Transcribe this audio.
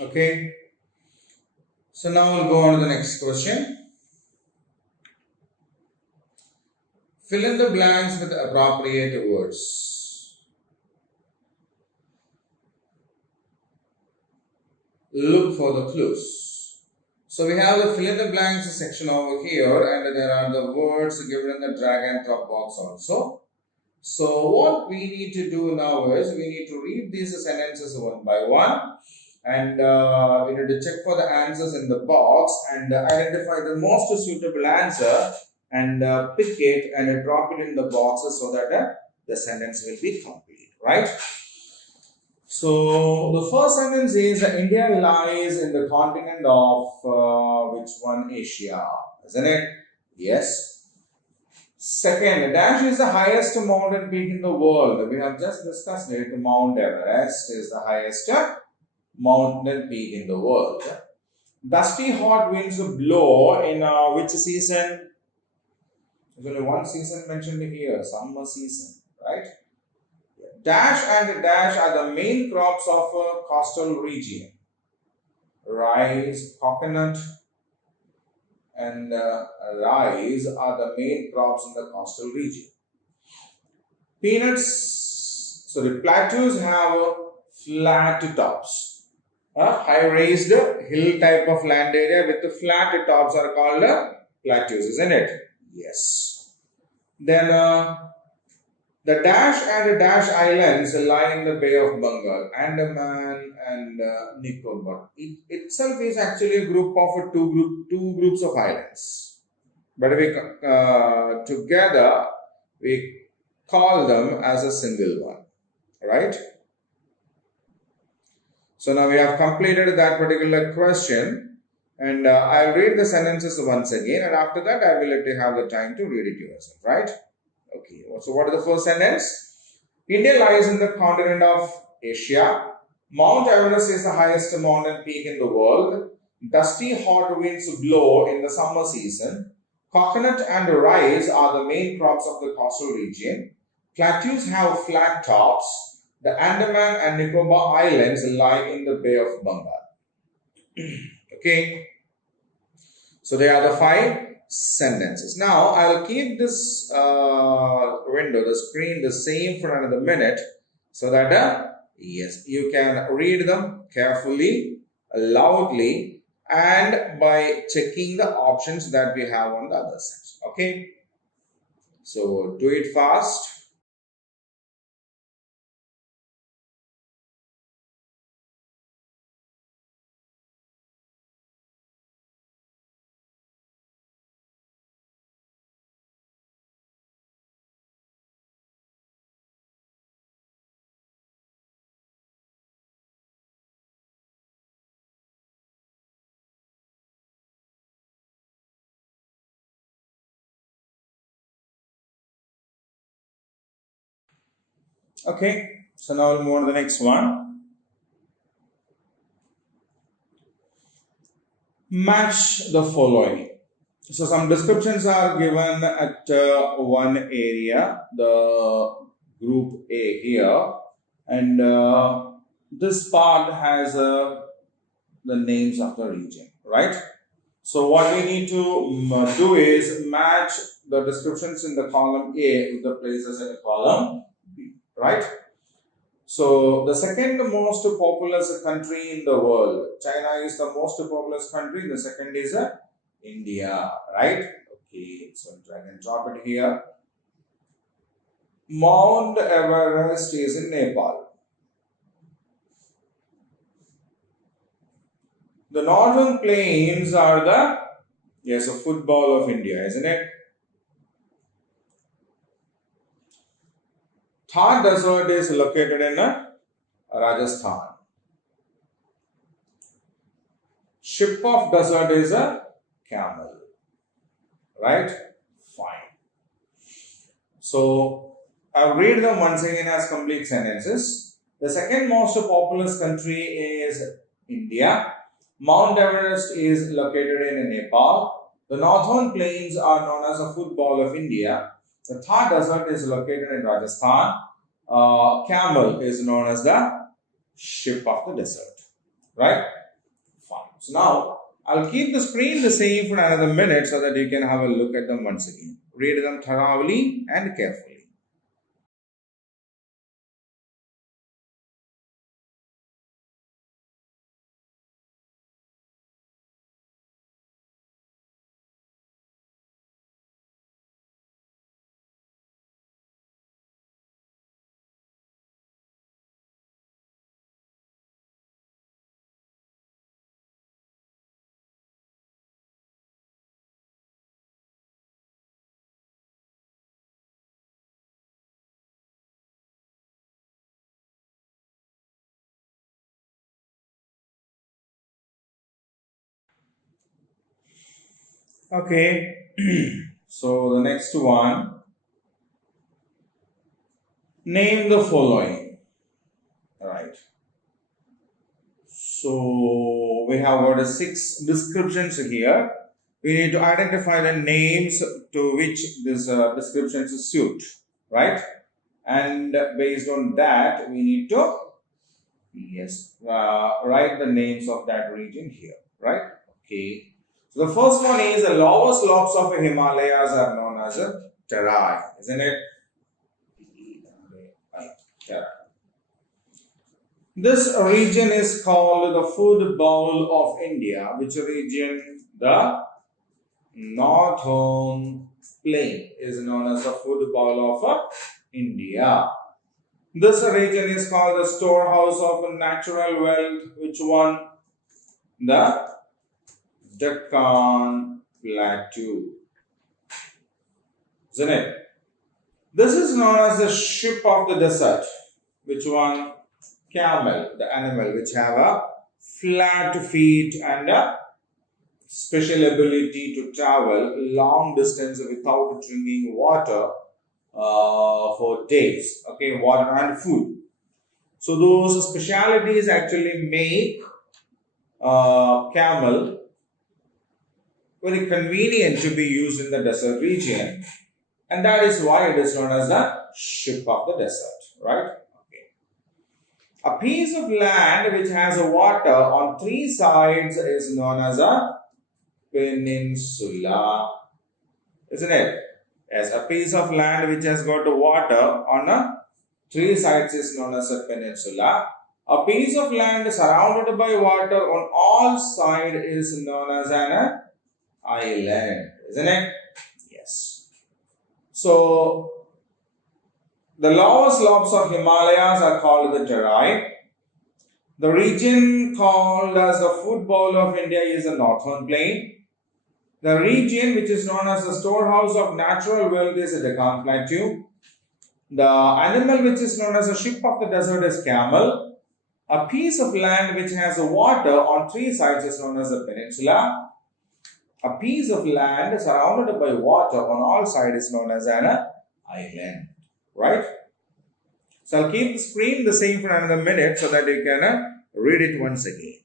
Okay. So now we'll go on to the next question. Fill in the blanks with appropriate words. Look for the clues. So we have the fill in the blanks section over here, and there are the words given in the drag and drop box also. So what we need to do now is we need to read these sentences one by one, and we need to check for the answers in the box and identify the most suitable answer and pick it and drop it in the boxes so that the sentence will be complete, right? So the first sentence is India lies in the continent of which one? Asia, isn't it? Yes. Second, dash is the highest mountain peak in the world. We have just discussed it. Mount Everest is the highest mountain peak in the world. Dusty hot winds blow in which season? There's only one season mentioned here, summer season, right? Dash and dash are the main crops of a coastal region. Rice, coconut, and rice are the main crops in the coastal region. Peanuts, so the plateaus have flat tops. High raised hill type of land area with the flat tops are called plateaus, isn't it? Yes. Then the dash and dash islands lie in the Bay of Bengal, Andaman and Nicobar. It itself is actually a group of two groups of islands, but we together we call them as a single one, right? So now we have completed that particular question, and I'll read the sentences once again, and after that I will let you have the time to read it yourself, right? Okay, so what is the first sentence? India lies in the continent of Asia. Mount Everest is the highest mountain peak in the world. Dusty hot winds blow in the summer season. Coconut and rice are the main crops of the coastal region. Plateaus have flat tops. The Andaman and Nicobar Islands lie in the Bay of Bengal. Okay, so they are the 5 sentences. Now I'll keep this window, the screen, the same for another minute so that yes, you can read them carefully, loudly, and by checking the options that we have on the other side. Okay, so do it fast. Okay, so now we'll move on to the next one. Match the following. So some descriptions are given at one area, the group A here, and this part has the names of the region, right? So what we need to do is match the descriptions in the column A with the places in the column B, right? So the second most populous country in the world, China is the most populous country. The second is India, right? Okay, so drag and drop it here. Mount Everest is in Nepal. The northern plains are the football of India, isn't it? Thar Desert is located in Rajasthan. Ship of desert is a camel, right? Fine. So I'll read them once again as complete sentences. The second most populous country is India. Mount Everest is located in Nepal. The northern plains are known as the football of India. The Thar Desert is located in Rajasthan. Camel is known as the ship of the desert, right? So now I'll keep the screen the same for another minute so that you can have a look at them once again. Read them thoroughly and carefully. Okay, so the next one, name the following. Alright, so we have got 6 descriptions here. We need to identify the names to which this descriptions suit, right? And based on that, we need to write the names of that region here, right? Okay. So the first one is the lower slopes of the Himalayas are known as a terai, isn't it? Terai. This region is called the food bowl of India. Which region? The northern plain is known as the food bowl of India. This region is called the storehouse of natural wealth. Which one? The Deccan Plateau. Isn't it? This is known as the ship of the desert. Which one? Camel, the animal which have a flat feet and a special ability to travel long distance without drinking water for days. Okay, water and food. So those specialities actually make camel very convenient to be used in the desert region, and that is why it is known as the ship of the desert, right? Okay. A piece of land which has a water on 3 sides is known as a peninsula, isn't it? Yes, a piece of land which has got water on 3 sides is known as a peninsula. A piece of land surrounded by water on all sides is known as an island, isn't it? Yes. So the lower slopes of Himalayas are called the terai. The region called as the food bowl of India is the northern plain. The region which is known as the storehouse of natural wealth is the Deccan Plateau. The animal which is known as the ship of the desert is camel. A piece of land which has water on 3 sides is known as a peninsula. A piece of land surrounded by water on all sides is known as an island, right? So I'll keep the screen the same for another minute so that you can read it once again.